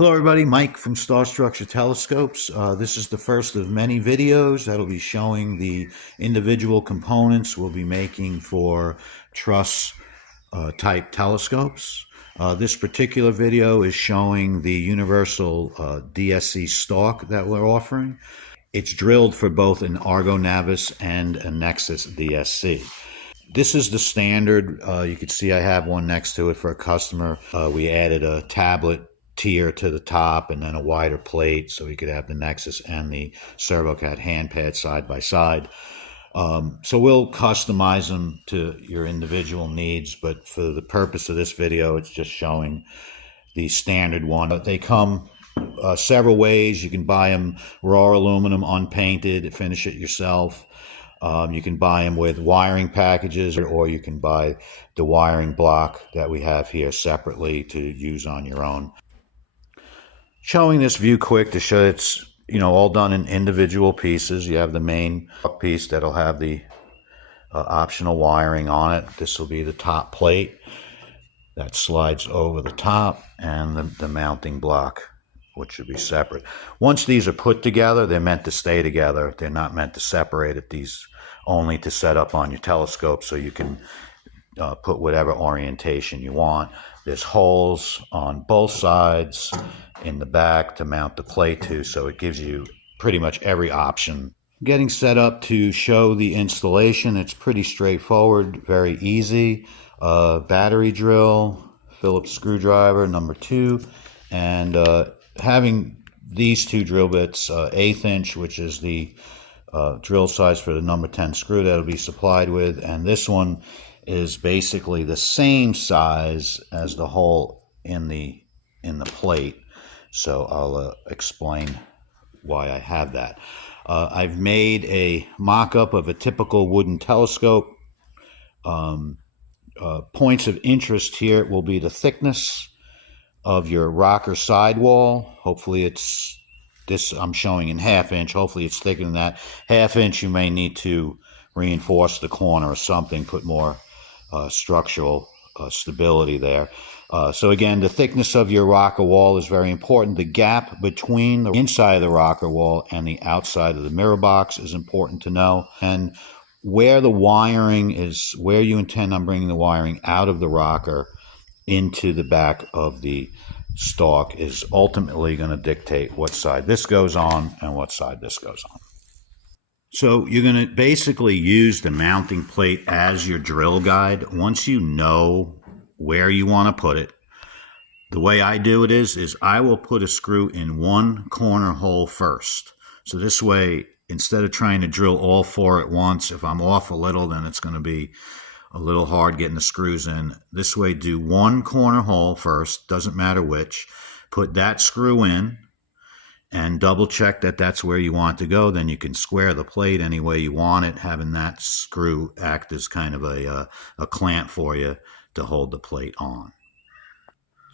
Hello everybody, Mike from StarStructure Telescopes. This is the first of many videos that'll be showing the individual components we'll be making for truss type telescopes. This particular video is showing the universal DSC Stalk that we're offering. It's drilled for both an Argo Navis and a Nexus DSC. This is the standard. You can see I have one next to it for a customer. We added a tablet tier to the top and then a wider plate so we could have the Nexus and the ServoCAT hand pad side by side. So we'll customize them to your individual needs, but for the purpose of this video, it's just showing the standard one. They come several ways. You can buy them raw aluminum, unpainted, finish it yourself. You can buy them with wiring packages, or you can buy the wiring block that we have here separately to use on your own. Showing this view quick to show it's all done in individual pieces. You have the main piece that'll have the optional wiring on it. This will be the top plate that slides over the top, and the mounting block, which should be separate. Once these are put together, they're meant to stay together. They're not meant to separate it. These only to set up on your telescope so you can put whatever orientation you want. There's holes on both sides in the back to mount the plate to, so it gives you pretty much every option. Getting set up to show the installation, it's pretty straightforward, very easy. Battery drill, Phillips screwdriver number 2, and having these two drill bits, 1/8 inch, which is the drill size for the number 10 screw that'll be supplied with, and this one is basically the same size as the hole in the plate. So I'll explain why I have that. I've made a mock-up of a typical wooden telescope. Points of interest here will be the thickness of your rocker sidewall. Hopefully it's this, I'm showing in 1/2 inch. Hopefully it's thicker than that. 1/2 inch, you may need to reinforce the corner or something, put more structural stability there. So again, the thickness of your rocker wall is very important. The gap between the inside of the rocker wall and the outside of the mirror box is important to know. And where the wiring is, where you intend on bringing the wiring out of the rocker into the back of the stalk is ultimately going to dictate what side this goes on and what side this goes on. So you're going to basically use the mounting plate as your drill guide. Once you know where you want to put it, the way I do it is I will put a screw in one corner hole first. So this way, instead of trying to drill all 4 at once, if I'm off a little, then it's going to be a little hard getting the screws in. This way, do one corner hole first, doesn't matter which. Put that screw in and double check that that's where you want to go. Then you can square the plate any way you want it, having that screw act as kind of a clamp for you to hold the plate on.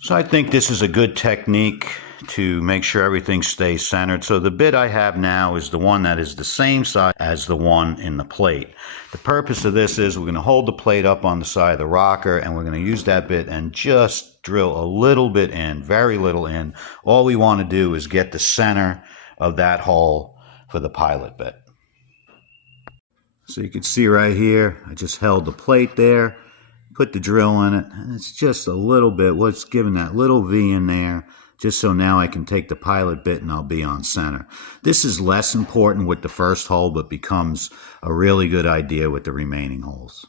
So I think this is a good technique to make sure everything stays centered. So the bit I have now is the one that is the same size as the one in the plate. The purpose of this is we're going to hold the plate up on the side of the rocker, and we're going to use that bit and just drill a little bit in, very little in. All we want to do is get the center of that hole for the pilot bit. So you can see right here, I just held the plate there, put the drill in it, and it's just a little bit, what's giving that little V in there, just so now I can take the pilot bit and I'll be on center. This is less important with the first hole, but becomes a really good idea with the remaining holes.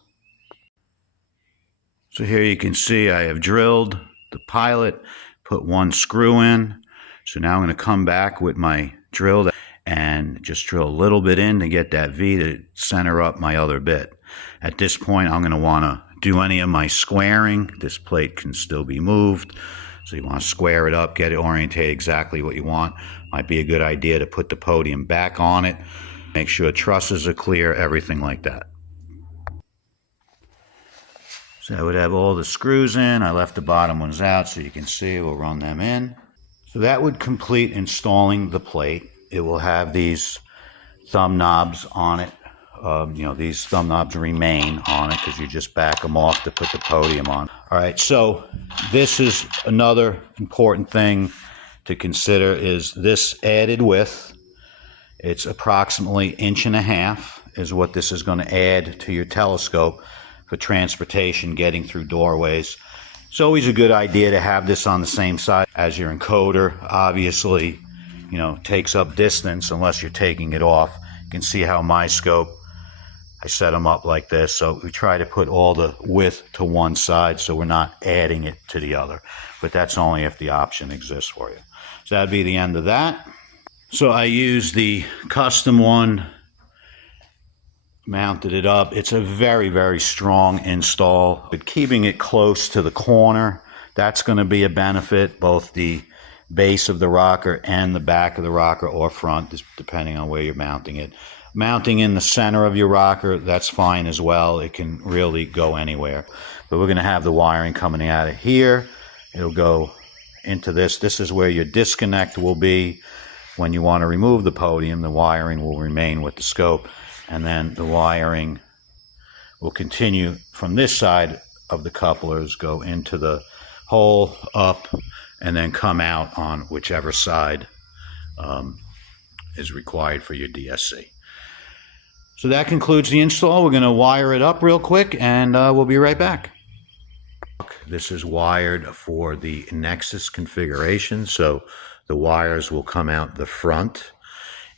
So here you can see I have drilled the pilot, put one screw in. So now I'm going to come back with my drill and just drill a little bit in to get that V to center up my other bit. At this point, I'm going to want to do any of my squaring. This plate can still be moved. So you want to square it up, get it oriented exactly what you want. Might be a good idea to put the podium back on it. Make sure trusses are clear, everything like that. So I would have all the screws in. I left the bottom ones out so you can see. We'll run them in. So that would complete installing the plate. It will have these thumb knobs on it. These thumb knobs remain on it because you just back them off to put the podium on. All right, so this is another important thing to consider is this added width. It's approximately 1.5 inches is what this is going to add to your telescope for transportation, getting through doorways. It's always a good idea to have this on the same side as your encoder. Obviously, you know, takes up distance unless you're taking it off. You can see how my scope, I set them up like this, so we try to put all the width to one side so we're not adding it to the other. But that's only if the option exists for you. So that'd be the end of that. So I used the custom one, mounted it up. It's a very, very strong install, but keeping it close to the corner, that's going to be a benefit, both the base of the rocker and the back of the rocker, or front, depending on where you're mounting it. Mounting in the center of your rocker, that's fine as well. It can really go anywhere. But we're going to have the wiring coming out of here. It'll go into this. This is where your disconnect will be. When you want to remove the podium, the wiring will remain with the scope, and then the wiring will continue from this side of the couplers, go into the hole, up, and then come out on whichever side is required for your DSC. So that concludes the install. We're going to wire it up real quick, and we'll be right back. This is wired for the Nexus configuration, so the wires will come out the front.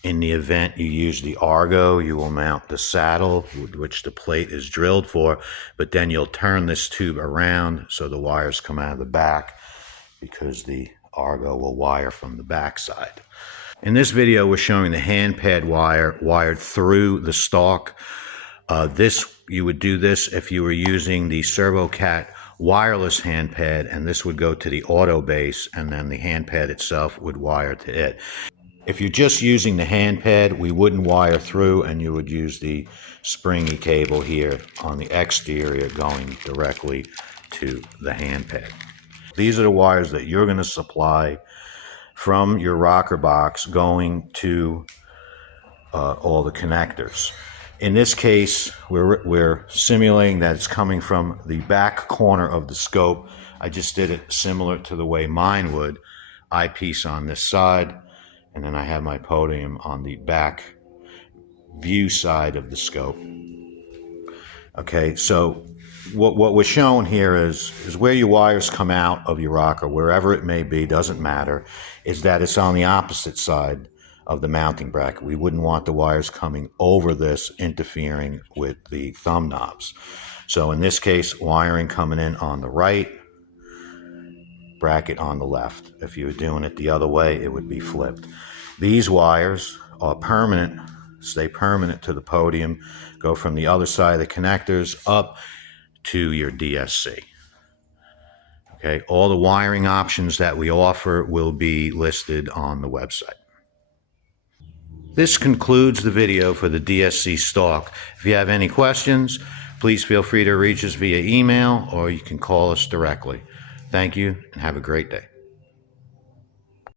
In the event you use the Argo, you will mount the saddle, which the plate is drilled for, but then you'll turn this tube around so the wires come out of the back, because the Argo will wire from the back side. In this video, we're showing the hand pad wire wired through the Stalk. You would do this if you were using the ServoCat wireless hand pad, and this would go to the auto base, and then the hand pad itself would wire to it. If you're just using the hand pad, we wouldn't wire through, and you would use the springy cable here on the exterior going directly to the hand pad. These are the wires that you're going to supply from your rocker box going to all the connectors. In this case, we're simulating that it's coming from the back corner of the scope. I just did it similar to the way mine would. Eyepiece on this side, and then I have my podium on the back view side of the scope. Okay, so what we're showing here is where your wires come out of your rocker, wherever it may be, doesn't matter, is that it's on the opposite side of the mounting bracket. We wouldn't want the wires coming over this, interfering with the thumb knobs. So in this case, wiring coming in on the right, bracket on the left. If you were doing it the other way, it would be flipped. These wires are permanent, stay permanent to the podium, go from the other side of the connectors up to your DSC. Okay, all the wiring options that we offer will be listed on the website. This concludes the video for the DSC Stalk. If you have any questions, please feel free to reach us via email, or you can call us directly. Thank you, and have a great day.